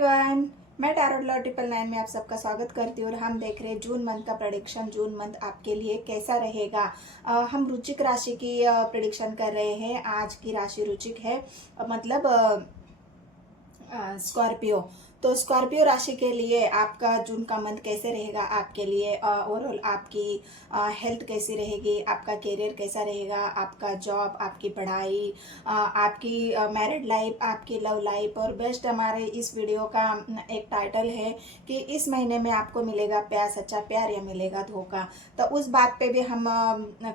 Everyone, मैं tarot law 999 में आप सबका स्वागत करती हूँ और हम देख रहे हैं जून मंथ का प्रेडिक्शन। जून मंथ आपके लिए कैसा रहेगा। हम रुचिक राशि की प्रेडिक्शन कर रहे हैं। आज की राशि रुचिक है, मतलब स्कॉर्पियो। तो स्कॉर्पियो राशि के लिए आपका जून का मंथ कैसे रहेगा, आपके लिए ओवरऑल आपकी हेल्थ कैसी रहेगी, आपका करियर कैसा रहेगा, आपका जॉब, आपकी पढ़ाई, आपकी मैरिड लाइफ, आपकी लव लाइफ। और बेस्ट हमारे इस वीडियो का एक टाइटल है कि इस महीने में आपको मिलेगा प्यार, सच्चा प्यार या मिलेगा धोखा। तो उस बात पे भी हम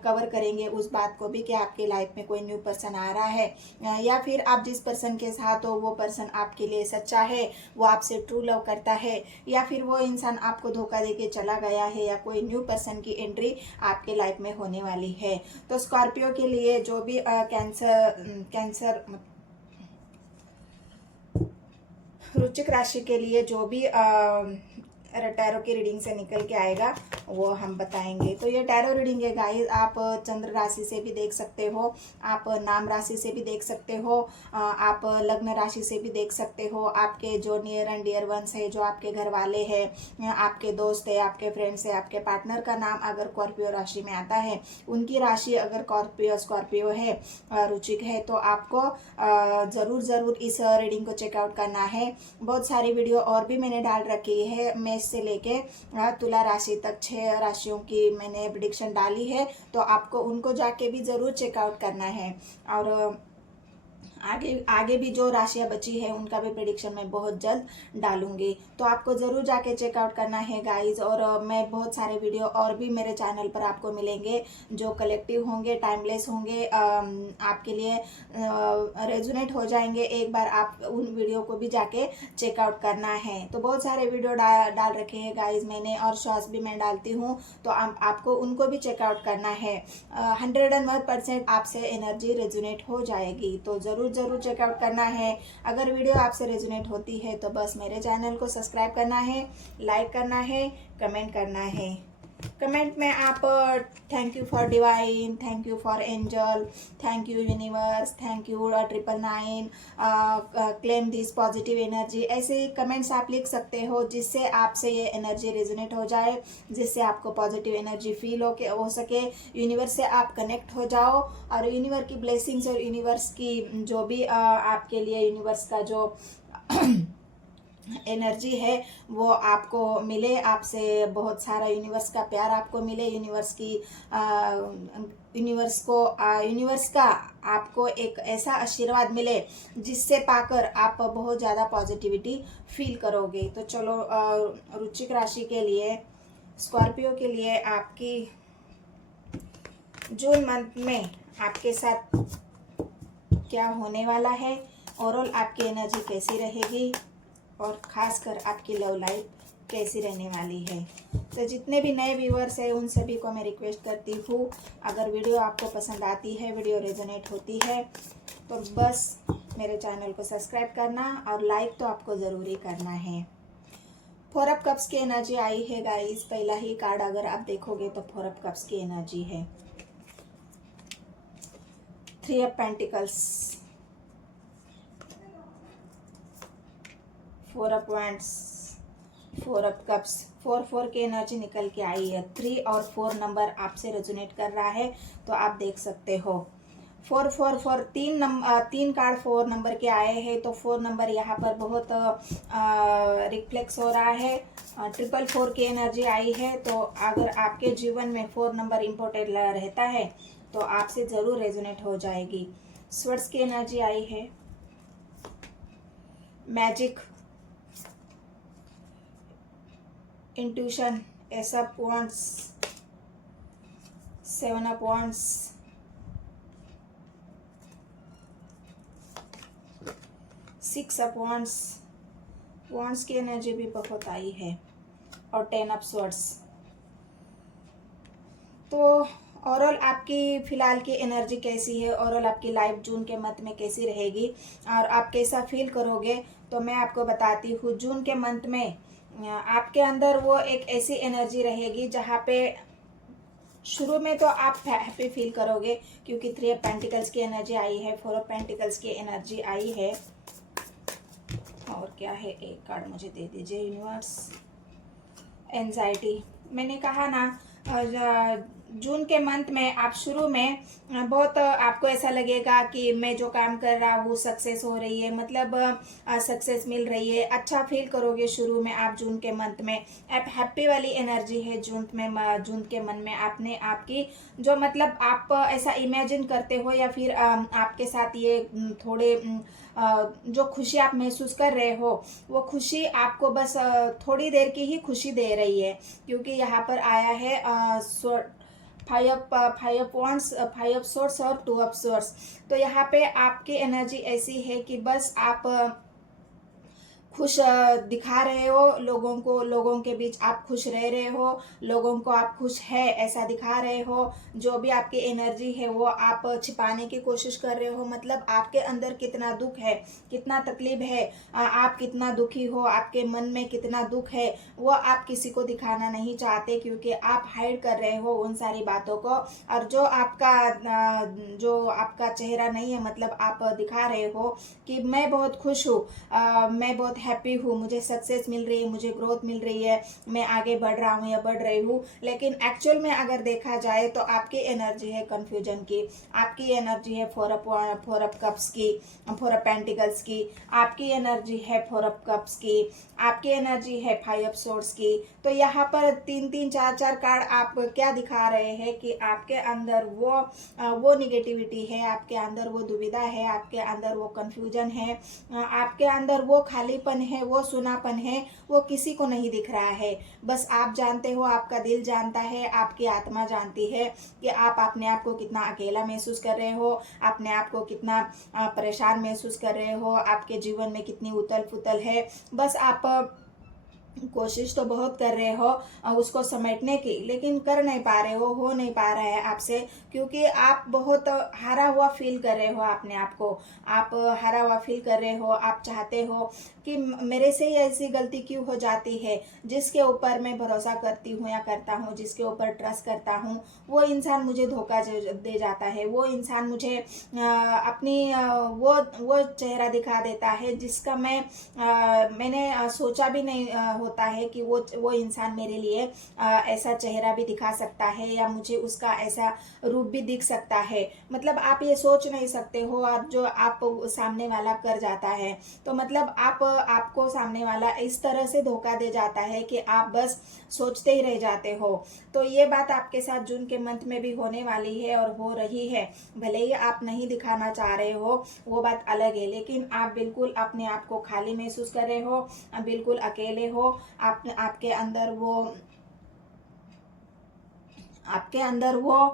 कवर करेंगे, उस बात को भी कि आपकी लाइफ में कोई न्यू पर्सन आ रहा है या फिर आप जिस पर्सन के साथ हो वो पर्सन आपके लिए सच्चा है, वो आपसे ट्रू लव करता है, या फिर वो इंसान आपको धोखा देके चला गया है, या कोई न्यू पर्सन की एंट्री आपके लाइफ में होने वाली है। तो स्कॉर्पियो के लिए जो भी कैंसर रुचिक राशि के लिए जो भी टैरो की रीडिंग से निकल के आएगा वो हम बताएंगे। तो ये टैरो रीडिंग है गाइस, आप चंद्र राशि से भी देख सकते हो, आप नाम राशि से भी देख सकते हो, आप लग्न राशि से भी देख सकते हो। आपके जो नियर एंड डियर वंस है, जो आपके घर वाले हैं, आपके दोस्त है, आपके फ्रेंड्स है, आपके पार्टनर का नाम अगर स्कॉर्पियो राशि में आता है, उनकी राशि अगर स्कॉर्पियो है, रुचिक है, तो आपको ज़रूर इस रीडिंग को चेकआउट करना है। बहुत सारी वीडियो और भी मैंने डाल रखी है, मेष से लेके तुला राशि तक 6 राशियों की मैंने प्रेडिक्शन डाली है, तो आपको उनको जाके भी ज़रूर चेकआउट करना है। और आगे भी जो राशियां बची है उनका भी प्रेडिक्शन मैं बहुत जल्द डालूंगी, तो आपको ज़रूर जाके चेकआउट करना है गाइस। और मैं बहुत सारे वीडियो और भी मेरे चैनल पर आपको मिलेंगे जो कलेक्टिव होंगे, टाइमलेस होंगे, आपके लिए रेजोनेट हो जाएंगे। एक बार आप उन वीडियो को भी जाके चेकआउट करना है। तो बहुत सारे वीडियो डाल रखे हैं गाइस मैंने, और शॉर्ट्स भी मैं डालती हूँ, तो आपको उनको भी चेकआउट करना है। 101% आपसे एनर्जी रेजोनेट हो जाएगी, तो ज़रूर चेकआउट करना है। अगर वीडियो आपसे रेजोनेट होती है तो बस मेरे चैनल को सब्सक्राइब करना है, लाइक करना है, कमेंट करना है। कमेंट में आप thank you for divine, thank you for angel, thank you universe, thank you 999, claim this positive energy, ऐसे कमेंट्स आप लिख सकते हो जिससे आपसे ये एनर्जी रेजोनेट हो जाए, जिससे आपको पॉजिटिव एनर्जी फील हो सके, यूनिवर्स से आप कनेक्ट हो जाओ, और यूनिवर्स की ब्लेसिंग्स और यूनिवर्स की जो भी आपके लिए यूनिवर्स का जो एनर्जी है वो आपको मिले, आपसे बहुत सारा यूनिवर्स का प्यार आपको मिले, यूनिवर्स का आपको एक ऐसा आशीर्वाद मिले जिससे पाकर आप बहुत ज़्यादा पॉजिटिविटी फील करोगे। तो चलो रुचिक राशि के लिए, स्कॉर्पियो के लिए आपकी जून मंथ में आपके साथ क्या होने वाला है, ओवरऑल आपकी एनर्जी कैसी रहेगी, और खासकर आपकी लव लाइफ कैसी रहने वाली है। तो जितने भी नए व्यूअर्स हैं उन सभी को मैं रिक्वेस्ट करती हूँ, अगर वीडियो आपको पसंद आती है, वीडियो रेजोनेट होती है, तो बस मेरे चैनल को सब्सक्राइब करना और लाइक तो आपको ज़रूरी करना है। 4 ऑफ कप्स की एनर्जी आई है गाइस, पहला ही कार्ड अगर आप देखोगे तो 4 ऑफ कप्स की एनर्जी है। 3 of pentacles, 4 of wands, 4 of cups, 4 की एनर्जी निकल के आई है। 3 और 4 नंबर आपसे रेजोनेट कर रहा है, तो आप देख सकते हो 4 तीन कार्ड 4 नंबर के आए हैं, तो 4 नंबर यहाँ पर बहुत रिफ्लेक्स हो रहा है। 4 की एनर्जी आई है, तो अगर आपके जीवन में 4 नंबर इम्पोर्टेंट रहता है तो आपसे ज़रूर रेजोनेट हो जाएगी। स्वर्ड्स की एनर्जी आई है, magic, intuition, S of wands, 7 of wands, 6 of wands की एनर्जी भी बहुत आई है, और 10 ऑफ स्वॉर्ड्स। तो ओवरऑल आपकी फिलहाल की एनर्जी कैसी है, ओवरऑल आपकी लाइफ जून के मंथ में कैसी रहेगी और आप कैसा फील करोगे, तो मैं आपको बताती हूँ। जून के मंथ में आपके अंदर वो एक ऐसी एनर्जी रहेगी जहाँ पे शुरू में तो आप हैप्पी फील करोगे, क्योंकि 3 ऑफ पेंटिकल्स की एनर्जी आई है, 4 ऑफ पेंटिकल्स की एनर्जी आई है, और क्या है, एक कार्ड मुझे दे दीजिए यूनिवर्स। एंजाइटी, मैंने कहा ना जून के मंथ में आप शुरू में बहुत आपको ऐसा लगेगा कि मैं जो काम कर रहा हूँ सक्सेस हो रही है, मतलब सक्सेस मिल रही है, अच्छा फील करोगे शुरू में आप जून के मंथ में। आप हैप्पी वाली एनर्जी है जून के मन में, आपने आपकी जो मतलब आप ऐसा इमेजिन करते हो या फिर आपके साथ ये थोड़े जो खुशी आप महसूस कर रहे हो वो खुशी आपको बस थोड़ी देर की ही खुशी दे रही है, क्योंकि यहाँ पर आया है फाइव वॉन्ड्स, 5 सोर्स और 2 ऑफ सोर्स। तो यहाँ पे आपकी एनर्जी ऐसी है कि बस आप खुश दिखा रहे हो लोगों को, लोगों के बीच आप खुश रह रहे हो, लोगों को आप खुश है ऐसा दिखा रहे हो। जो भी आपकी एनर्जी है वो आप छिपाने की कोशिश कर रहे हो, मतलब आपके अंदर कितना दुख है, कितना तकलीफ है, आप कितना दुखी हो, आपके मन में कितना दुख है, वो आप किसी को दिखाना नहीं चाहते, क्योंकि आप हाइड कर रहे हो उन सारी बातों को। और जो आपका चेहरा नहीं है, मतलब आप दिखा रहे हो कि मैं बहुत खुश हूँ, मैं बहुत हैप्पी हूँ, मुझे सक्सेस मिल रही है, मुझे ग्रोथ मिल रही है, मैं आगे बढ़ रहा हूँ या बढ़ रही हूँ। लेकिन एक्चुअल में अगर देखा जाए तो आपकी एनर्जी है कंफ्यूजन की, आपकी एनर्जी है 4 ऑफ कप्स की, 4 ऑफ पेंटिकल्स की, आपकी एनर्जी है 4 ऑफ कप्स की, आपकी एनर्जी है 5 ऑफ सोर्ड्स की। तो यहाँ पर 3-3 4-4 कार्ड आप क्या दिखा रहे हैं कि आपके अंदर वो निगेटिविटी है, आपके अंदर वो दुविधा है, आपके अंदर वो कंफ्यूजन है, आपके अंदर वो खालीपन है, वो सुनापन है, वो किसी को नहीं दिख रहा है। बस आप जानते हो, आपका दिल जानता है, आपकी आत्मा जानती है कि आप अपने आप को कितना अकेला महसूस कर रहे हो, अपने आप को कितना परेशान महसूस कर रहे हो, आपके जीवन में कितनी उथल पुथल है। बस आप कोशिश तो बहुत कर रहे हो उसको समेटने की, लेकिन कर नहीं पा रहे हो नहीं पा रहा है आपसे, क्योंकि आप बहुत हारा हुआ फील कर रहे हो अपने आप को, आप हारा हुआ फील कर रहे हो। आप चाहते हो कि मेरे से ही ऐसी गलती क्यों हो जाती है, जिसके ऊपर मैं भरोसा करती हूँ या करता हूँ, जिसके ऊपर ट्रस्ट करता हूँ, वो इंसान मुझे धोखा दे जाता है, वो इंसान मुझे अपनी वो चेहरा दिखा देता है जिसका मैंने सोचा भी नहीं होता है कि वो इंसान मेरे लिए ऐसा चेहरा भी दिखा सकता है या मुझे उसका ऐसा रूप भी दिख सकता है। मतलब आप ये सोच नहीं सकते हो, और जो आप सामने वाला कर जाता है, तो मतलब आपको सामने वाला इस तरह से धोखा दे जाता है कि आप बस सोचते ही रह जाते हो। तो ये बात आपके साथ जून के मंथ में भी होने वाली है और हो रही है। भले ही आप नहीं दिखाना चाह रहे हो, वो बात अलग है, लेकिन आप बिल्कुल अपने आप को खाली महसूस कर रहे हो, बिल्कुल अकेले हो। आपके अंदर वो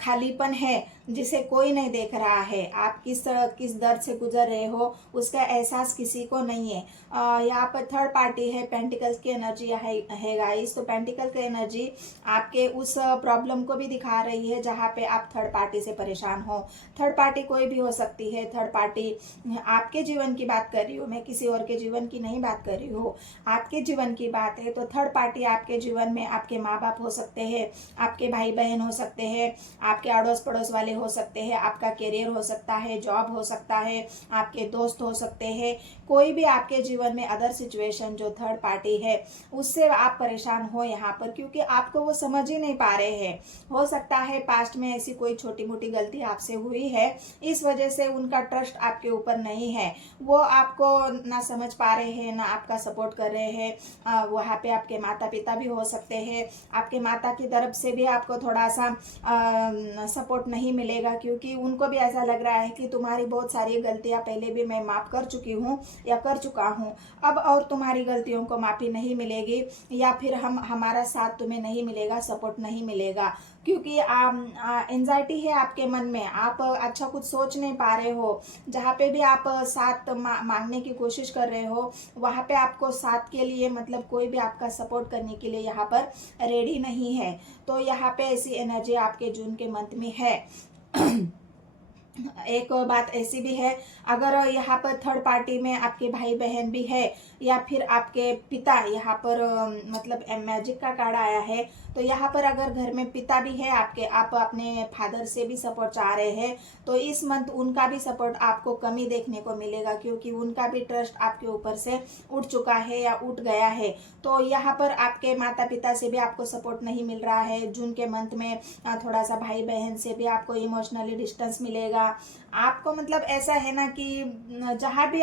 खालीपन है जिसे कोई नहीं देख रहा है। आप किस दर्द से गुजर रहे हो उसका एहसास किसी को नहीं है। यहाँ पर थर्ड पार्टी है, पेंटिकल्स की एनर्जी है गाइस। तो पेंटिकल की एनर्जी आपके उस प्रॉब्लम को भी दिखा रही है जहाँ पे आप थर्ड पार्टी से परेशान हो। थर्ड पार्टी कोई भी हो सकती है, थर्ड पार्टी आपके जीवन की बात कर रही हूँ मैं, किसी और के जीवन की नहीं बात कर रही हूँ। आपके जीवन की बात है तो थर्ड पार्टी आपके जीवन में आपके माँ बाप हो सकते हैं, आपके भाई बहन हो सकते हैं, आपके अड़ोस पड़ोस वाले हो सकते हैं, आपका करियर हो सकता है, जॉब हो सकता है, आपके दोस्त हो सकते हैं। कोई भी आपके जीवन में अदर सिचुएशन जो थर्ड पार्टी है उससे आप परेशान हो यहाँ पर, क्योंकि आपको वो समझ ही नहीं पा रहे हैं। हो सकता है पास्ट में ऐसी कोई छोटी मोटी गलती आपसे हुई है, इस वजह से उनका ट्रस्ट आपके ऊपर नहीं है, वो आपको ना समझ पा रहे हैं ना आपका सपोर्ट कर रहे हैं। वहाँ पे आपके माता पिता भी हो सकते हैं, आपके माता की तरफ से भी आपको थोड़ा सा सपोर्ट नहीं मिलेगा, क्योंकि उनको भी ऐसा लग रहा है कि तुम्हारी बहुत सारी गलतियां पहले भी मैं माफ़ कर चुकी हूँ या कर चुका हूँ, अब और तुम्हारी गलतियों को माफ़ी नहीं मिलेगी, या फिर हमारा साथ तुम्हें नहीं मिलेगा, सपोर्ट नहीं मिलेगा, क्योंकि एंजाइटी है आपके मन में। आप अच्छा कुछ सोच नहीं पा रहे हो। जहाँ पे भी आप साथ मांगने की कोशिश कर रहे हो वहाँ पे आपको साथ के लिए मतलब कोई भी आपका सपोर्ट करने के लिए यहाँ पर रेडी नहीं है। तो यहाँ पे ऐसी एनर्जी आपके जून के मंथ में है। एक बात ऐसी भी है, अगर यहाँ पर थर्ड पार्टी में आपके भाई बहन भी है या फिर आपके पिता, यहाँ पर मतलब मैजिक का कार्ड आया है, तो यहाँ पर अगर घर में पिता भी है आपके, आप अपने फादर से भी सपोर्ट चाह रहे हैं, तो इस मंथ उनका भी सपोर्ट आपको कमी देखने को मिलेगा, क्योंकि उनका भी ट्रस्ट आपके ऊपर से उठ चुका है या उठ गया है। तो यहाँ पर आपके माता पिता से भी आपको सपोर्ट नहीं मिल रहा है। जून के मंथ में थोड़ा सा भाई बहन से भी आपको इमोशनली डिस्टेंस मिलेगा। आपको मतलब ऐसा है ना कि जहाँ भी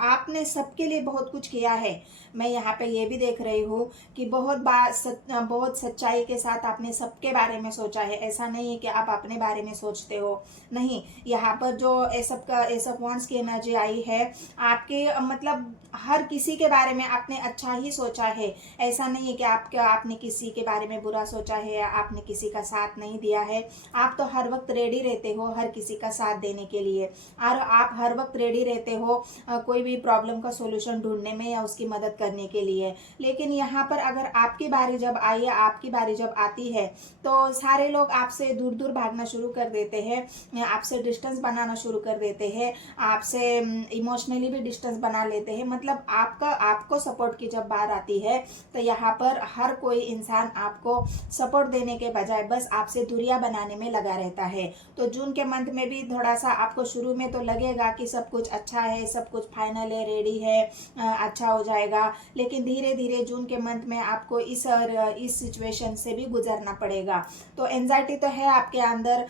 आपने सबके लिए बहुत कुछ किया है। मैं यहाँ पे ये भी देख रही हूँ कि बहुत सच्चाई के साथ आपने सबके बारे में सोचा है। ऐसा नहीं है कि आप अपने बारे में सोचते हो, नहीं। यहाँ पर जो एसअप वॉन्ड्स की एनर्जी आई है, आपके मतलब हर किसी के बारे में आपने अच्छा ही सोचा है। ऐसा नहीं है कि आपने किसी के बारे में बुरा सोचा है या आपने किसी का साथ नहीं दिया है। आप तो हर वक्त रेडी रहते हो हर किसी का साथ देने के लिए, और आप हर वक्त रेडी रहते हो कोई भी प्रॉब्लम का सॉल्यूशन ढूंढने में या उसकी मदद करने के लिए। लेकिन यहाँ पर अगर आपकी बारी जब आई या आपकी बारी जब आती है, तो सारे लोग आपसे दूर दूर भागना शुरू कर देते हैं, आपसे डिस्टेंस बनाना शुरू कर देते हैं, आपसे इमोशनली भी डिस्टेंस बना लेते हैं। मतलब आपको सपोर्ट की जब बात आती है, तो यहाँ पर हर कोई इंसान आपको सपोर्ट देने के बजाय बस आपसे दूरियां बनाने में लगा रहता है। तो जून के मंथ में भी थोड़ा सा आपको शुरू में तो लगेगा कि सब कुछ अच्छा है, सब कुछ फाइनल है, रेडी है, अच्छा हो जाएगा। लेकिन धीरे धीरे जून के मंथ में आपको इस सिचुएशन से भी गुजरना पड़ेगा। तो एंजाइटी तो है आपके अंदर,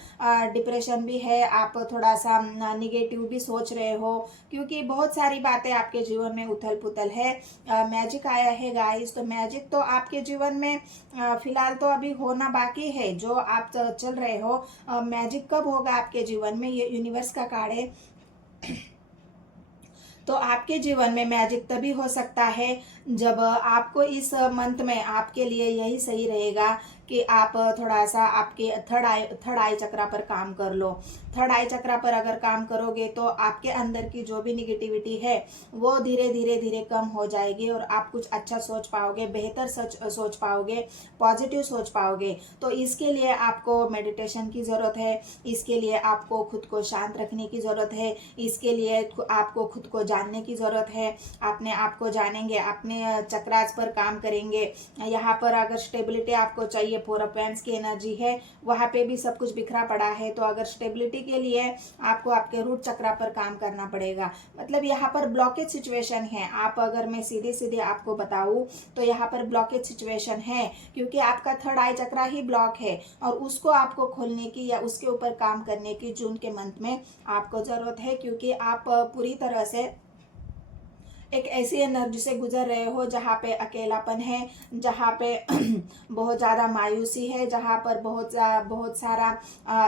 डिप्रेशन भी है, आप थोड़ा सा निगेटिव भी सोच रहे हो, क्योंकि बहुत सारी बातें आपके जीवन में उथल पुथल है। मैजिक आया है गाइस, तो मैजिक तो आपके जीवन में फिलहाल तो अभी होना बाकी है। जो आप चल रहे हो, मैजिक कब होगा आपके जीवन में, ये यूनिवर्स का कार्ड है। तो आपके जीवन में मैजिक तभी हो सकता है जब आपको इस मंथ में आपके लिए यही सही रहेगा कि आप थोड़ा सा आपके थर्ड आई चक्रा पर काम कर लो। थर्ड आई चक्रा पर अगर काम करोगे तो आपके अंदर की जो भी निगेटिविटी है वो धीरे धीरे कम हो जाएगी, और आप कुछ अच्छा सोच पाओगे, बेहतर सोच पाओगे, पॉजिटिव सोच पाओगे। तो इसके लिए आपको मेडिटेशन की ज़रूरत है, इसके लिए आपको खुद को शांत रखने की ज़रूरत है, इसके लिए आपको खुद को जानने की ज़रूरत है। अपने आप को जानेंगे, अपने चक्रास पर काम करेंगे। यहाँ पर अगर स्टेबिलिटी आपको चाहिए, फोर ऑफ वैंड्स की एनर्जी है, वहाँ पे भी सब कुछ बिखरा पड़ा है। तो अगर स्टेबिलिटी के लिए आपको आपके रूट चक्रा पर काम करना पड़ेगा। मतलब यहाँ पर ब्लॉकेज सिचुएशन है। आप अगर मैं सीधे सीधे आपको बताऊँ तो यहाँ पर ब्लॉकेज सिचुएशन है, क्योंकि आपका थर्ड आई चक्रा ही ब्लॉक है, और उसको आपको खोलने की या उसके ऊपर काम करने की जून के मंथ में आपको ज़रूरत है। क्योंकि आप पूरी तरह से एक ऐसी एनर्जी से गुजर रहे हो जहाँ पे अकेलापन है, जहाँ पे बहुत ज़्यादा मायूसी है, जहाँ पर बहुत सारा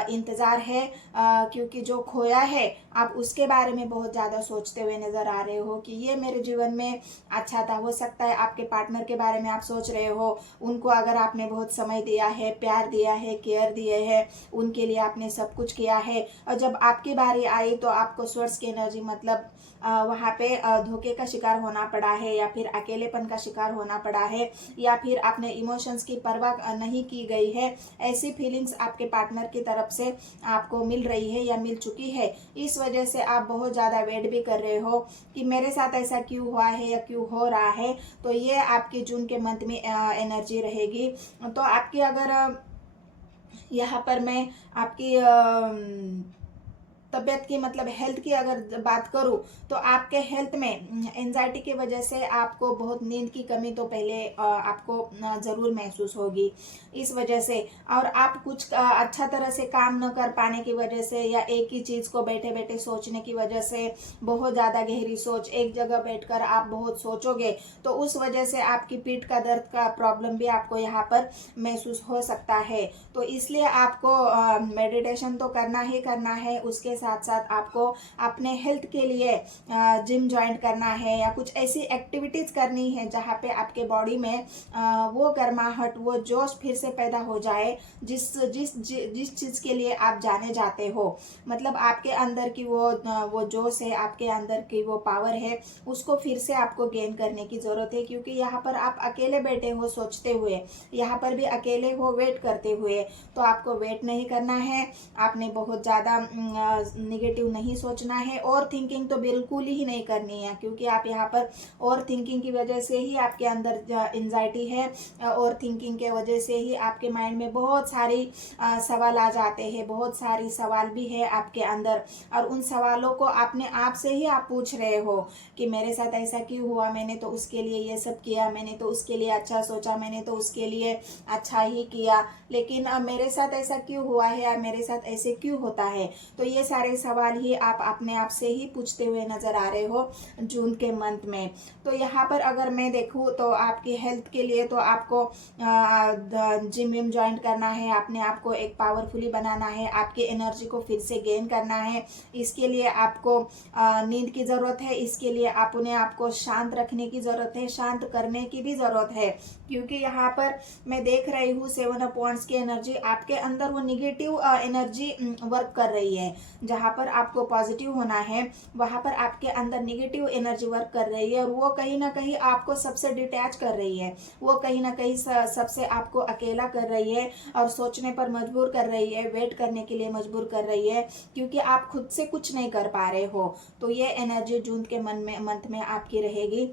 इंतज़ार है, क्योंकि जो खोया है आप उसके बारे में बहुत ज़्यादा सोचते हुए नज़र आ रहे हो कि ये मेरे जीवन में अच्छा था। हो सकता है आपके पार्टनर के बारे में आप सोच रहे हो, उनको अगर आपने बहुत समय दिया है, प्यार दिया है, केयर दिए है, उनके लिए आपने सब कुछ किया है, और जब आपकी बारी आई तो आपको सोर्स की एनर्जी मतलब वहाँ पे धोखे का शिकार होना पड़ा है, या फिर अकेलेपन का शिकार होना पड़ा है, या फिर आपने इमोशंस की परवाह नहीं की गई है। ऐसी फीलिंग्स आपके पार्टनर की तरफ से आपको मिल रही है या मिल चुकी है। इस वजह से आप बहुत ज़्यादा वेट भी कर रहे हो कि मेरे साथ ऐसा क्यों हुआ है या क्यों हो रहा है। तो ये आपकी जून के मंथ में एनर्जी रहेगी। तो आपकी अगर यहाँ पर मैं आपकी तबीयत की मतलब हेल्थ की अगर बात करूँ, तो आपके हेल्थ में एंजाइटी की वजह से आपको बहुत नींद की कमी तो पहले आपको ज़रूर महसूस होगी इस वजह से। और आप कुछ अच्छा तरह से काम न कर पाने की वजह से, या एक ही चीज़ को बैठे बैठे सोचने की वजह से, बहुत ज़्यादा गहरी सोच, एक जगह बैठकर आप बहुत सोचोगे, तो उस वजह से आपकी पीठ का दर्द का प्रॉब्लम भी आपको यहाँ पर महसूस हो सकता है। तो इसलिए आपको मेडिटेशन तो करना ही करना है, उसके साथ साथ आपको अपने हेल्थ के लिए जिम ज्वाइन करना है, या कुछ ऐसी एक्टिविटीज़ करनी है जहाँ पे आपके बॉडी में वो गर्माहट, वो जोश फिर से पैदा हो जाए, जिस चीज़ के लिए आप जाने जाते हो। मतलब आपके अंदर की वो जोश है, आपके अंदर की वो पावर है, उसको फिर से आपको गेन करने की ज़रूरत है। क्योंकि यहाँ पर आप अकेले बैठे हो सोचते हुए, यहाँ पर भी अकेले हो वेट करते हुए। तो आपको वेट नहीं करना है, आपने बहुत ज़्यादा निगेटिव नहीं सोचना है। और थिंकिंग तो बिल्कुल ही नहीं करनी है, क्योंकि आप यहाँ पर और थिंकिंग की वजह से ही आपके अंदर एंजाइटी है, और थिंकिंग के वजह से ही आपके माइंड में बहुत सारी सवाल आ जाते हैं, बहुत सारी सवाल भी है आपके अंदर। और उन सवालों को अपने आप से ही आप पूछ रहे हो कि मेरे साथ ऐसा क्यों हुआ, मैंने तो उसके लिए ये सब किया, मैंने तो उसके लिए अच्छा सोचा, मैंने तो उसके लिए अच्छा ही किया, लेकिन अब मेरे साथ ऐसा क्यों हुआ है या मेरे साथ ऐसे क्यों होता है। तो ये सारे सवाल ही आप अपने आप से ही पूछते हुए नजर आ रहे हो जून के मंथ में। तो यहाँ पर अगर मैं देखूँ तो आपकी हेल्थ के लिए तो आपको जिम विम ज्वाइन करना है, अपने आप को एक पावरफुली बनाना है, आपकी एनर्जी को फिर से गेन करना है। इसके लिए आपको नींद की ज़रूरत है, इसके लिए अपने आप को शांत रखने की ज़रूरत है, शांत करने की भी ज़रूरत है। क्योंकि यहाँ पर मैं देख रही हूँ 7 ऑफ वांड्स की एनर्जी आपके अंदर, वो निगेटिव एनर्जी वर्क कर रही है। जहाँ पर आपको पॉजिटिव होना है वहाँ पर आपके अंदर निगेटिव एनर्जी वर्क कर रही है, और वो कहीं ना कहीं आपको सबसे डिटैच कर रही है, वो कहीं ना कहीं सबसे आपको अकेला कर रही है, और सोचने पर मजबूर कर रही है, वेट करने के लिए मजबूर कर रही है, क्योंकि आप खुद से कुछ नहीं कर पा रहे हो। तो ये एनर्जी जून के मंथ में आपकी रहेगी।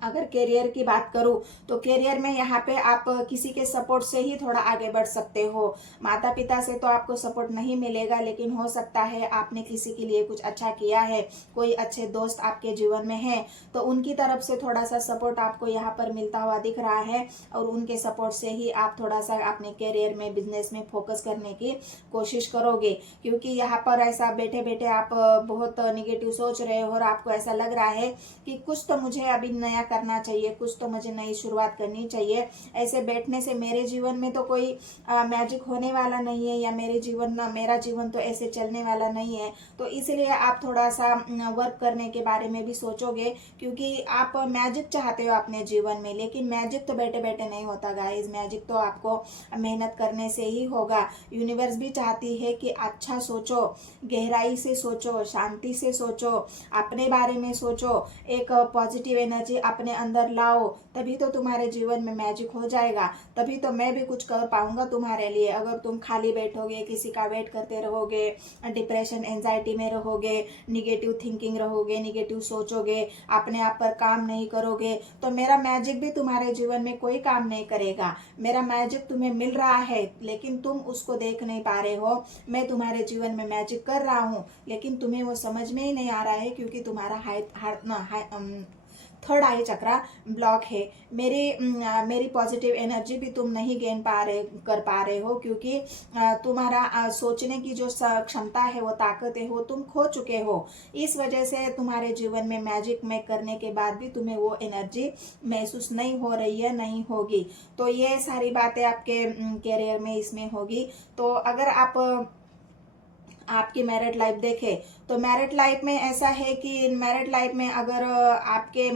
अगर करियर की बात करूं तो करियर में यहाँ पे आप किसी के सपोर्ट से ही थोड़ा आगे बढ़ सकते हो। माता पिता से तो आपको सपोर्ट नहीं मिलेगा, लेकिन हो सकता है आपने किसी के लिए कुछ अच्छा किया है, कोई अच्छे दोस्त आपके जीवन में है, तो उनकी तरफ से थोड़ा सा सपोर्ट आपको यहाँ पर मिलता हुआ दिख रहा है, और उनके सपोर्ट से ही आप थोड़ा सा अपने करियर में, बिजनेस में फोकस करने की कोशिश करोगे। क्योंकि यहाँ पर ऐसा बैठे बैठे आप बहुत निगेटिव सोच रहे हो, और आपको ऐसा लग रहा है कि कुछ तो मुझे अभी नया करना चाहिए, कुछ तो मुझे नई शुरुआत करनी चाहिए। ऐसे बैठने से मेरे जीवन में तो कोई मैजिक होने वाला नहीं है, या मेरा जीवन तो ऐसे चलने वाला नहीं है। तो इसलिए आप थोड़ा सा वर्क करने के बारे में भी सोचोगे, क्योंकि आप मैजिक चाहते हो अपने जीवन में, लेकिन मैजिक तो बैठे बैठे नहीं होता गाइस, मैजिक तो आपको मेहनत करने से ही होगा। यूनिवर्स भी चाहती है कि अच्छा सोचो, गहराई से सोचो, शांति से सोचो, अपने बारे में सोचो, एक पॉजिटिव एनर्जी अपने अंदर लाओ, तभी तो तुम्हारे जीवन में मैजिक हो जाएगा, तभी तो मैं भी कुछ कर पाऊंगा तुम्हारे लिए। अगर तुम खाली बैठोगे, किसी का वेट करते रहोगे, डिप्रेशन एंजाइटी में रहोगे, निगेटिव थिंकिंग रहोगे, निगेटिव सोचोगे, अपने आप पर काम नहीं करोगे, तो मेरा मैजिक भी तुम्हारे जीवन में कोई काम नहीं करेगा। मेरा मैजिक तुम्हें मिल रहा है, लेकिन तुम उसको देख नहीं पा रहे हो। मैं तुम्हारे जीवन में मैजिक कर रहा हूँ, लेकिन तुम्हें वो समझ में ही नहीं आ रहा है, क्योंकि तुम्हारा थर्ड आई चक्रा ब्लॉक है। मेरी पॉजिटिव एनर्जी भी तुम नहीं गेन कर पा रहे हो, क्योंकि तुम्हारा सोचने की जो क्षमता है, वो ताकत है, वो तुम खो चुके हो। इस वजह से तुम्हारे जीवन में मैजिक में करने के बाद भी तुम्हें वो एनर्जी महसूस नहीं हो रही है, नहीं होगी। तो ये सारी बातें आपके करियर में इसमें होगी। तो अगर आपकी मैरिड लाइफ देखे तो मैरिड लाइफ में ऐसा है कि मैरिड लाइफ में अगर आपके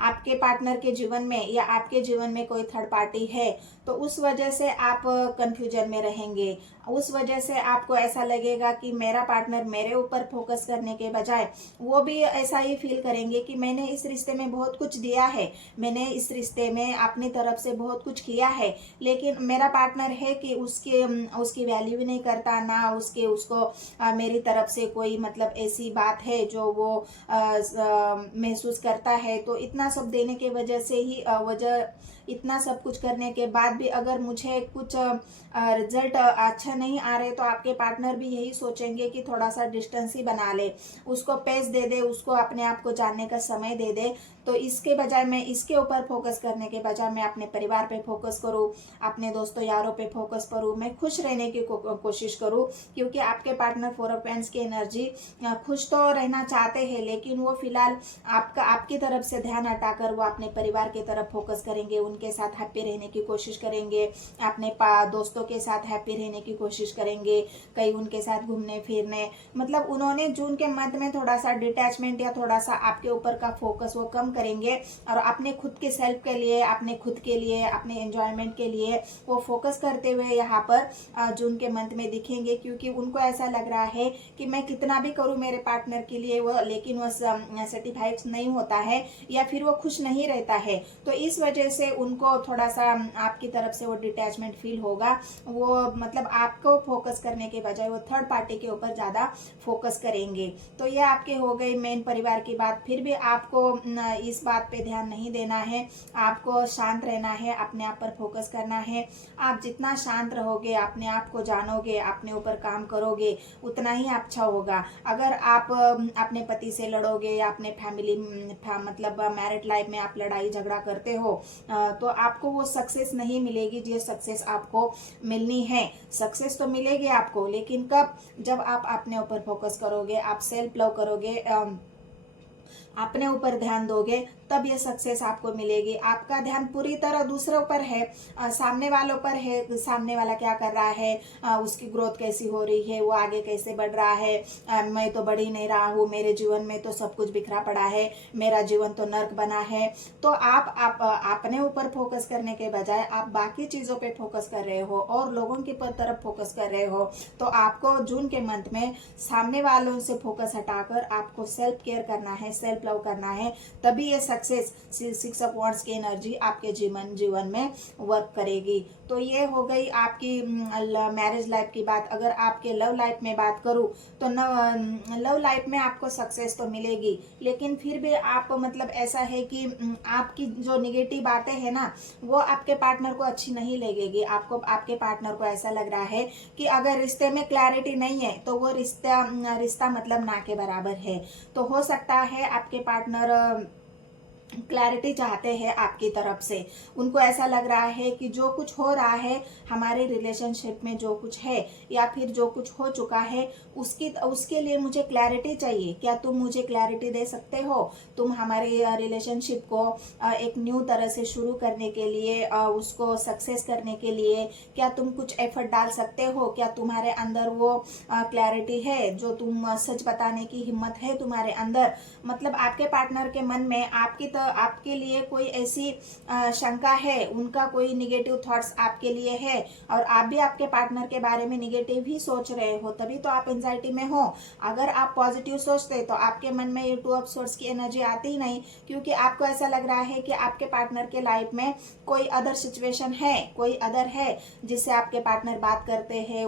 आपके पार्टनर के जीवन में या आपके जीवन में कोई थर्ड पार्टी है, तो उस वजह से आप कंफ्यूजन में रहेंगे। उस वजह से आपको ऐसा लगेगा कि मेरा पार्टनर मेरे ऊपर फोकस करने के बजाय वो भी ऐसा ही फील करेंगे कि मैंने इस रिश्ते में बहुत कुछ दिया है, मैंने इस रिश्ते में अपनी तरफ से बहुत कुछ किया है, लेकिन मेरा पार्टनर है कि उसकी वैल्यू भी नहीं करता, ना उसको मेरी तरफ से कोई मतलब ऐसी बात है जो वो महसूस करता है। तो इतना सब देने के वजह से ही इतना सब कुछ करने के बाद भी अगर मुझे कुछ रिजल्ट अच्छा नहीं आ रहे, तो आपके पार्टनर भी यही सोचेंगे कि थोड़ा सा डिस्टेंस ही बना ले, उसको पेस दे दे, उसको अपने आप को जानने का समय दे दे। तो इसके बजाय मैं इसके ऊपर फोकस करने के बजाय मैं अपने परिवार पे फोकस करूँ, अपने दोस्तों यारों पे फोकस करूँ, मैं खुश रहने की कोशिश करूँ। क्योंकि आपके पार्टनर 4 ऑफ पेंस की एनर्जी खुश तो रहना चाहते हैं, लेकिन वो फिलहाल आपकी तरफ से ध्यान हटाकर वो अपने परिवार की तरफ फोकस करेंगे, उनके साथ हैप्पी रहने की कोशिश करेंगे, अपने दोस्तों के साथ हैप्पी रहने की कोशिश करेंगे, कहीं उनके साथ घूमने फिरने, मतलब उन्होंने जून के मंथ में थोड़ा सा डिटैचमेंट या थोड़ा सा आपके ऊपर का फोकस वो कम करेंगे और अपने खुद के सेल्फ के लिए, अपने खुद के लिए, अपने एंजॉयमेंट के लिए वो फोकस करते हुए यहाँ पर जून के मंथ में दिखेंगे। क्योंकि उनको ऐसा लग रहा है कि मैं कितना भी करूँ मेरे पार्टनर के लिए वो, लेकिन वो सेटिस्फाइड नहीं होता है या फिर वो खुश नहीं रहता है। तो इस वजह से उनको थोड़ा सा आपकी तरफ से वो डिटैचमेंट फील होगा। वो मतलब आपको फोकस करने के बजाय वो थर्ड पार्टी के ऊपर ज़्यादा फोकस करेंगे। तो ये आपके हो गई मेन परिवार की बात। फिर भी आपको इस बात पे ध्यान नहीं देना है, आपको शांत रहना है, अपने आप पर फोकस करना है। आप जितना शांत रहोगे, अपने आप को जानोगे, अपने ऊपर काम करोगे, उतना ही अच्छा होगा। अगर आप अपने पति से लड़ोगे या अपने फैमिली मतलब मैरिड लाइफ में आप लड़ाई झगड़ा करते हो तो आपको वो सक्सेस नहीं मिलेगी जो सक्सेस आपको मिलनी है। सक्सेस तो मिलेगी आपको, लेकिन कब? जब आप अपने ऊपर फोकस करोगे, आप सेल्फ लव करोगे, अपने ऊपर ध्यान दोगे, तब ये सक्सेस आपको मिलेगी। आपका ध्यान पूरी तरह दूसरों पर है, सामने वालों पर है। सामने वाला क्या कर रहा है, उसकी ग्रोथ कैसी हो रही है, वो आगे कैसे बढ़ रहा है, मैं तो बढ़ ही नहीं रहा हूँ, मेरे जीवन में तो सब कुछ बिखरा पड़ा है, मेरा जीवन तो नर्क बना है। तो आप अपने ऊपर फोकस करने के बजाय आप बाकी चीज़ों पे फोकस कर रहे हो और लोगों की तरफ फोकस कर रहे हो। तो आपको जून के मंथ में सामने वालों से फोकस हटाकर आपको सेल्फ केयर करना है, सेल्फ लव करना है, तभी ये सक्सेस 6 ऑफ वांड्स की एनर्जी आपके जीवन में वर्क करेगी। तो ये हो गई आपकी मैरिज लाइफ की बात। अगर आपके लव लाइफ में बात करूँ तो लव लाइफ में आपको सक्सेस तो मिलेगी, लेकिन फिर भी आप मतलब ऐसा है कि आपकी जो निगेटिव बातें हैं ना, वो आपके पार्टनर को अच्छी नहीं लगेगी। आपको आपके पार्टनर को ऐसा लग रहा है कि अगर रिश्ते में क्लैरिटी नहीं है तो वो रिश्ता मतलब ना के बराबर है। तो हो सकता है आपके पार्टनर क्लैरिटी चाहते हैं आपकी तरफ से। उनको ऐसा लग रहा है कि जो कुछ हो रहा है हमारे रिलेशनशिप में, जो कुछ है या फिर जो कुछ हो चुका है, उसके लिए मुझे क्लैरिटी चाहिए। क्या तुम मुझे क्लैरिटी दे सकते हो? तुम हमारे रिलेशनशिप को एक न्यू तरह से शुरू करने के लिए, उसको सक्सेस करने के लिए क्या तुम कुछ एफर्ट डाल सकते हो? क्या तुम्हारे अंदर वो क्लैरिटी है, जो तुम सच बताने की हिम्मत है तुम्हारे अंदर? मतलब आपके पार्टनर के मन में आपके लिए कोई ऐसी शंका है, उनका कोई निगेटिव थॉट्स आपके लिए है और आप भी आपके पार्टनर के बारे में निगेटिव ही सोच रहे हो, तभी तो आप एंजाइटी में हो। अगर आप पॉजिटिव सोचते तो आपके मन में ये 2 ऑफ सोर्स की एनर्जी आती ही नहीं, क्योंकि आपको ऐसा लग रहा है कि आपके पार्टनर के लाइफ में कोई अदर सिचुएशन है, कोई अदर है जिससे आपके पार्टनर बात करते हैं,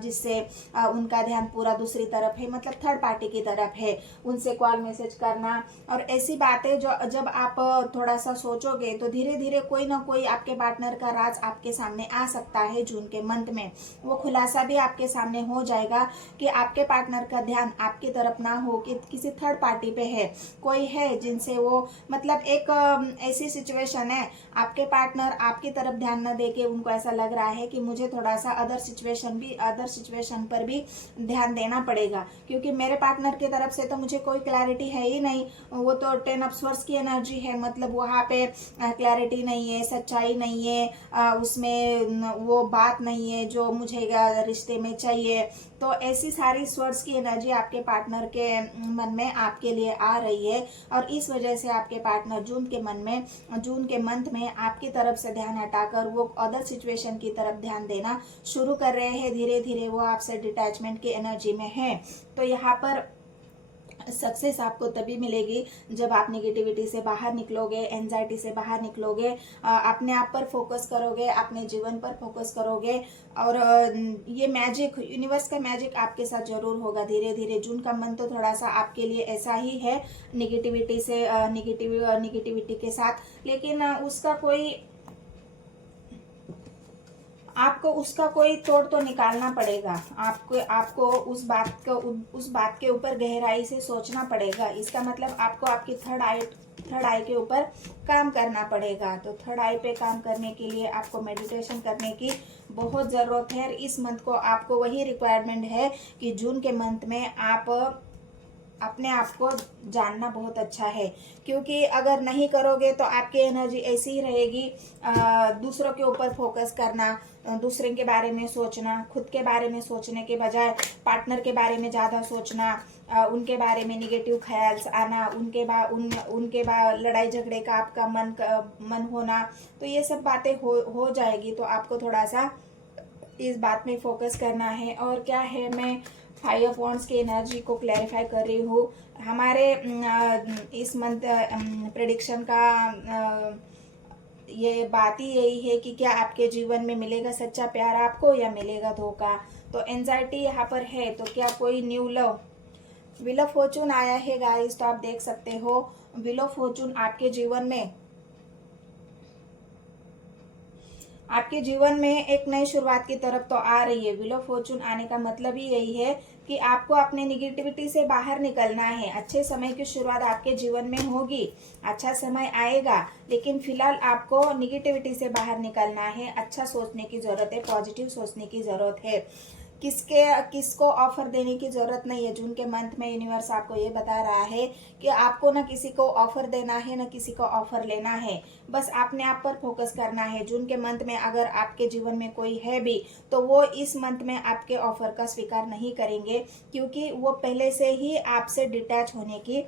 जिससे उनका ध्यान पूरा दूसरी तरफ है, मतलब थर्ड पार्टी की तरफ है, उनसे कॉल मैसेज करना और ऐसी बातें। जो जब आप थोड़ा सा सोचोगे तो धीरे धीरे कोई ना कोई आपके पार्टनर का राज आपके सामने आ सकता है। जून के मंथ में वो खुलासा भी आपके सामने हो जाएगा कि आपके पार्टनर का ध्यान आपकी तरफ ना हो कि किसी थर्ड पार्टी पे है, कोई है जिनसे वो मतलब एक ऐसी सिचुएशन है, आपके पार्टनर आपकी तरफ ध्यान न देके उनको ऐसा लग रहा है कि मुझे थोड़ा सा अदर सिचुएशन पर भी ध्यान देना पड़ेगा, क्योंकि मेरे पार्टनर की तरफ से तो मुझे कोई क्लैरिटी है ही नहीं। वो तो 10 ऑफ सोर्स की एनर्जी है, मतलब वहाँ पे क्लैरिटी नहीं है, सच्चाई नहीं है, उसमें वो बात नहीं है जो मुझे रिश्ते में चाहिए। तो ऐसी सारी सोर्स की एनर्जी आपके पार्टनर के मन में आपके लिए आ रही है और इस वजह से आपके पार्टनर जून के मंथ में आपकी तरफ से ध्यान हटाकर वो अदर सिचुएशन की तरफ ध्यान देना शुरू कर रहे हैं। धीरे धीरे वो आपसे डिटैचमेंट की एनर्जी में है। तो यहाँ पर सक्सेस आपको तभी मिलेगी जब आप निगेटिविटी से बाहर निकलोगे, एंजाइटी से बाहर निकलोगे, अपने आप पर फोकस करोगे, अपने जीवन पर फोकस करोगे और ये मैजिक, यूनिवर्स का मैजिक आपके साथ जरूर होगा धीरे धीरे। जून का मंथ तो थोड़ा सा आपके लिए ऐसा ही है, निगेटिविटी के साथ, लेकिन आपको उसका कोई तोड़ तो निकालना पड़ेगा। आपको उस बात के ऊपर गहराई से सोचना पड़ेगा। इसका मतलब आपको आपकी थर्ड आई के ऊपर काम करना पड़ेगा। तो थर्ड आई पे काम करने के लिए आपको मेडिटेशन करने की बहुत ज़रूरत है। इस मंथ को आपको वही रिक्वायरमेंट है कि जून के मंथ में आप अपने आप को जानना बहुत अच्छा है, क्योंकि अगर नहीं करोगे तो आपकी एनर्जी ऐसी ही रहेगी। दूसरों के ऊपर फोकस करना, दूसरे के बारे में सोचना, खुद के बारे में सोचने के बजाय पार्टनर के बारे में ज़्यादा सोचना, उनके बारे में निगेटिव ख्याल आना, उनके बाद लड़ाई झगड़े का आपका मन होना, तो ये सब बातें हो जाएगी। तो आपको थोड़ा सा इस बात में फोकस करना है। और क्या है, मैं 5 ऑफ वॉन्ड्स की एनर्जी को क्लैरिफाई कर रही हूँ। हमारे इस मंथ प्रेडिक्शन का ये बात ही यही है कि क्या आपके जीवन में मिलेगा सच्चा प्यार आपको या मिलेगा धोखा। तो एंजाइटी यहाँ पर है, तो क्या कोई new love, wheel of Fortune आया है गाइस, तो आप देख सकते हो व्हील ऑफ फॉर्चून आपके जीवन में एक नई शुरुआत की तरफ तो आ रही है। व्हील ऑफ फॉर्चून आने का मतलब ही यही है कि आपको अपने निगेटिविटी से बाहर निकलना है। अच्छे समय की शुरुआत आपके जीवन में होगी, अच्छा समय आएगा, लेकिन फिलहाल आपको निगेटिविटी से बाहर निकलना है। अच्छा सोचने की जरूरत है, पॉजिटिव सोचने की जरूरत है। किसको ऑफर देने की जरूरत नहीं है। जून के मंथ में यूनिवर्स आपको ये बता रहा है कि आपको ना किसी को ऑफर देना है, ना किसी को ऑफर लेना है, बस अपने आप पर फोकस करना है। जून के मंथ में अगर आपके जीवन में कोई है भी, तो वो इस मंथ में आपके ऑफर का स्वीकार नहीं करेंगे, क्योंकि वो पहले से ही आपसे डिटैच होने की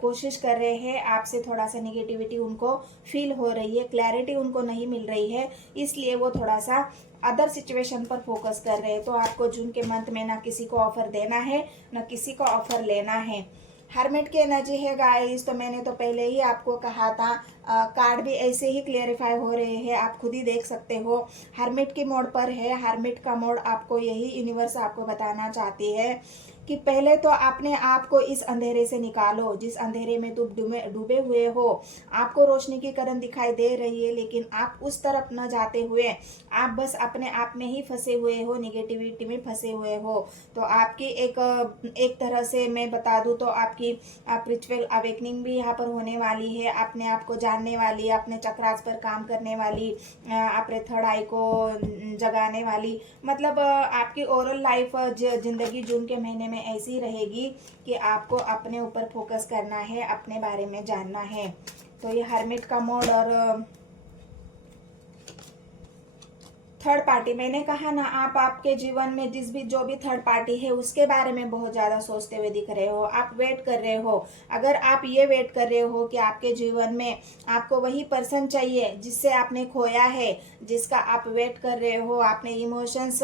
कोशिश कर रहे हैं। आपसे थोड़ा सा निगेटिविटी उनको फील हो रही है, क्लैरिटी उनको नहीं मिल रही है, इसलिए वो थोड़ा सा अदर सिचुएशन पर फोकस कर रहे हैं। तो आपको जून के मंथ में ना किसी को ऑफर देना है, ना किसी को ऑफर लेना है। हर्मिट की एनर्जी है गाइस, तो मैंने तो पहले ही आपको कहा था, कार्ड भी ऐसे ही क्लियरिफाई हो रहे हैं, आप खुद ही देख सकते हो। हर्मिट के मोड पर है। हर्मिट का मोड आपको यही यूनिवर्स आपको बताना चाहती है कि पहले तो अपने आप को इस अंधेरे से निकालो, जिस अंधेरे में तुम डूबे हुए हो। आपको रोशनी की किरण दिखाई दे रही है, लेकिन आप उस तरफ न जाते हुए आप बस अपने आप में ही फंसे हुए हो, निगेटिविटी में फंसे हुए हो। तो आपकी एक तरह से मैं बता दूं तो आपकी स्पिरिचुअल अवेकनिंग भी यहाँ पर होने वाली है। अपने आप को जानने वाली, अपने चक्रास पर काम करने वाली, अपने थर्ड आई को जगाने वाली, मतलब आपकी ओवरऑल लाइफ जिंदगी जून के महीने में ऐसी रहेगी कि आपको अपने ऊपर फोकस करना है, अपने बारे में जानना है। तो ये हर्मिट का मोड और थर्ड पार्टी, मैंने कहा ना, आप आपके जीवन में जो भी थर्ड पार्टी है उसके बारे में बहुत ज़्यादा सोचते हुए दिख रहे हो। आप वेट कर रहे हो। अगर आप ये वेट कर रहे हो कि आपके जीवन में आपको वही पर्सन चाहिए जिससे आपने खोया है, जिसका आप वेट कर रहे हो, आपने इमोशंस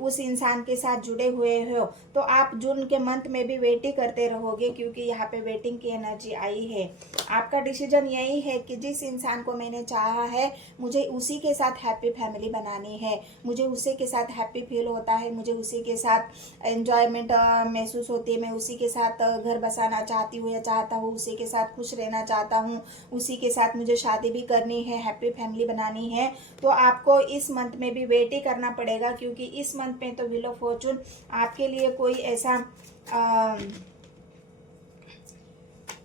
उस इंसान के साथ जुड़े हुए हो, तो आप जून के मंथ में भी वेट ही करते रहोगे, क्योंकि यहाँ पे वेटिंग की एनर्जी आई है। आपका डिसीजन यही है कि जिस इंसान को मैंने चाहा है, मुझे उसी के साथ हैप्पी फैमिली बनानी है, मुझे उसी के साथ हैप्पी फील होता है, मुझे उसी के साथ एंजॉयमेंट महसूस होती है, मैं उसी के साथ घर बसाना चाहती हूँ या चाहता हूँ, उसी के साथ खुश रहना चाहता हूँ, उसी के साथ मुझे शादी भी करनी है, हैप्पी फैमिली बनानी है। तो आपको इस मंथ में भी वेट ही करना पड़ेगा, क्योंकि इस मंथ में तो व्हील ऑफ फॉर्चून आपके लिए कोई ऐसा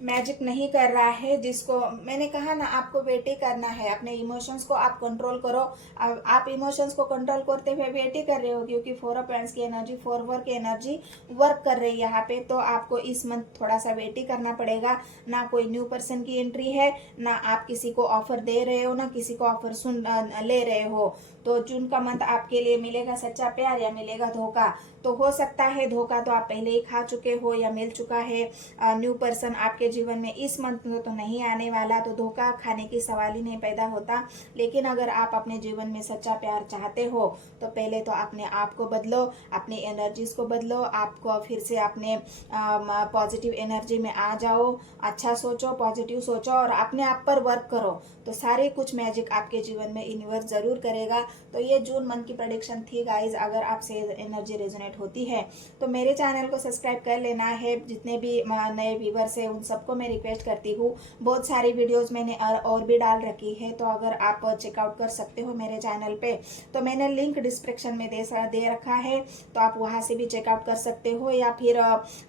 मैजिक नहीं कर रहा है जिसको मैंने कहा ना, आपको वेट ही करना है। अपने इमोशंस को आप कंट्रोल करो। आप इमोशंस को कंट्रोल करते हुए वेट ही कर रहे हो, क्योंकि 4 ऑफ वांड्स की एनर्जी, 4 वर्क की एनर्जी वर्क कर रही है यहाँ पे। तो आपको इस मंथ थोड़ा सा वेट ही करना पड़ेगा। ना कोई न्यू पर्सन की एंट्री है, ना आप किसी को ऑफर दे रहे हो, ना किसी को ऑफर ले रहे हो। तो जून का मंथ आपके लिए मिलेगा सच्चा प्यार या मिलेगा धोखा। तो हो सकता है धोखा तो आप पहले ही खा चुके हो या मिल चुका है। न्यू पर्सन आपके जीवन में इस मंथ में तो नहीं आने वाला, तो धोखा खाने की सवाल ही नहीं पैदा होता। लेकिन अगर आप अपने जीवन में सच्चा प्यार चाहते हो, तो पहले तो अपने आप को बदलो, अपनी एनर्जीज को बदलो, आपको फिर से अपने पॉजिटिव एनर्जी में आ जाओ, अच्छा सोचो, पॉजिटिव सोचो और अपने आप पर वर्क करो। तो सारे कुछ मैजिक आपके जीवन में यूनिवर्स जरूर करेगा। तो ये जून मंथ की प्रेडिक्शन थी गाइज। अगर आपसे एनर्जी रेजोनेट होती है तो मेरे चैनल को सब्सक्राइब कर लेना है। जितने भी नए व्यूवर्स हैं उन सबको मैं रिक्वेस्ट करती हूँ, बहुत सारी वीडियोस मैंने और भी डाल रखी है, तो अगर आप चेकआउट कर सकते हो मेरे चैनल पे, तो मैंने लिंक डिस्क्रिप्शन में दे रखा है, तो आप वहाँ से भी चेकआउट कर सकते हो, या फिर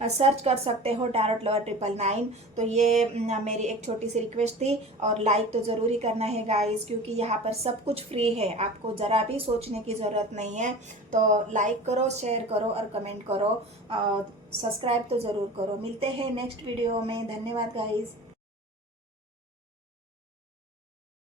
सर्च कर सकते हो टैरोट लवर 999। तो ये मेरी एक छोटी सी रिक्वेस्ट थी। और लाइक तो ज़रूर ही करना है गाइस, क्योंकि यहाँ पर सब कुछ फ्री है, आपको ज़रा भी सोचने की ज़रूरत नहीं है। तो लाइक करो, शेयर करो और कमेंट करो, सब्सक्राइब तो ज़रूर करो। मिलते हैं नेक्स्ट वीडियो में। धन्यवाद गाइज़।